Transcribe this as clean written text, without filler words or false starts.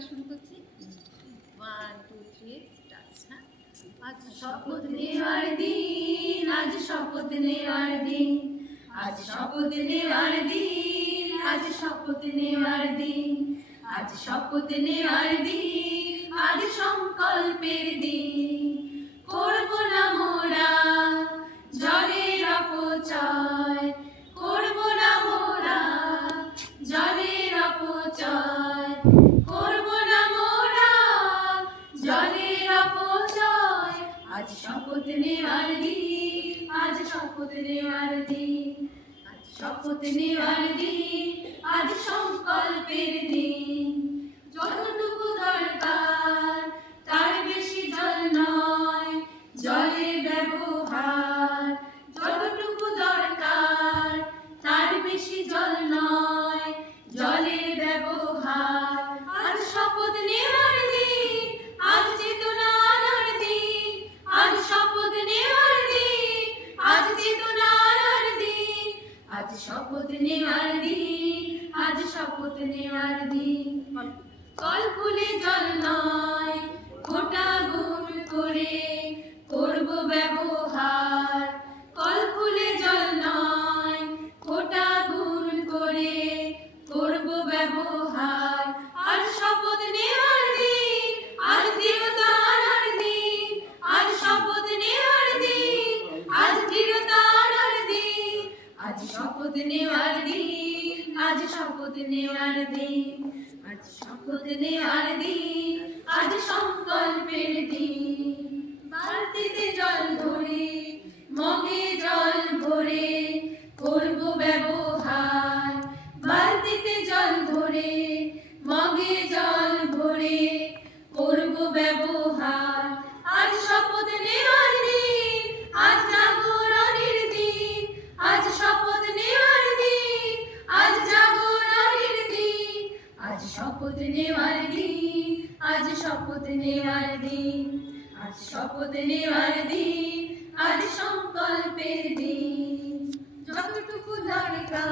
গানটা শুরু করছি। 1 2 3 স্টার্ট। হ্যাঁ, আজ শপথ নেওয়ার দিন, আজ শপথ নেওয়ার দিন, আজ শপথ নেওয়ার দিন, আজ শপথ নেওয়ার দিন, আজ শপথ নেওয়ার দিন, আজ সংকল্পের দিন। করব না মোরা জলের অপচয়, করব না মোরা জলের অপচয়, করব না মোরা জলের অপচয়। আজ শপথ নেওয়ার দিন, আজ শপথ নেওয়ার দিন, আজ শপথ নেওয়ার দিন, আজ সংকল্পের দিন। যতটুকু দরকার তার বেশি জল নয়, জলের ব্যবহার। যতটুকু দরকার তার বেশি জল নয়, জলের ব্যবহার। আজ শপথ নেওয়ার দিন, আজ চেতনা আনার দিন, আজ শপথ নেওয়ার দিন, আজ চেতনা আনার দিন, আজ শপথ নেওয়ার দিন, আজ শপথ নেওয়ার দিন। কলকুলে জল নয়, ফোঁটা গুণ করে করব ব্যবহার। কলকুলে জল নয়, ফোঁটা গুণ করে করব ব্যবহার। আজ শপথ নেওয়ার দিন, আজ দৃঢ়তা আনার দিন, আজ শপথ নেওয়ার দিন, আজ দৃঢ়তা আনার দিন, আজ শপথ নেওয়ার দিন, আজ শপথ নেওয়ার দিন, আজ শপথ নেওয়ার দিন, আজ সংকল্পের দিন। বালতিতে জল ভরে, মগে জল ভরে করব ব্যবহার। বালতিতে জল ভরে, মগে জল ভরে করব ব্যবহার। আজ শপথ নেওয়ার দিন, আজ জাগরণের দিন, আজ শপথ নেওয়ার দিন, আজ জাগরণের দিন, আজ শপথ নেওয়ার দিন, আজ শপথ নেওয়ার দিন, আজ শপথ নেওয়ার দিন, আজ সংকল্পের দিন। যতটুকু দরকার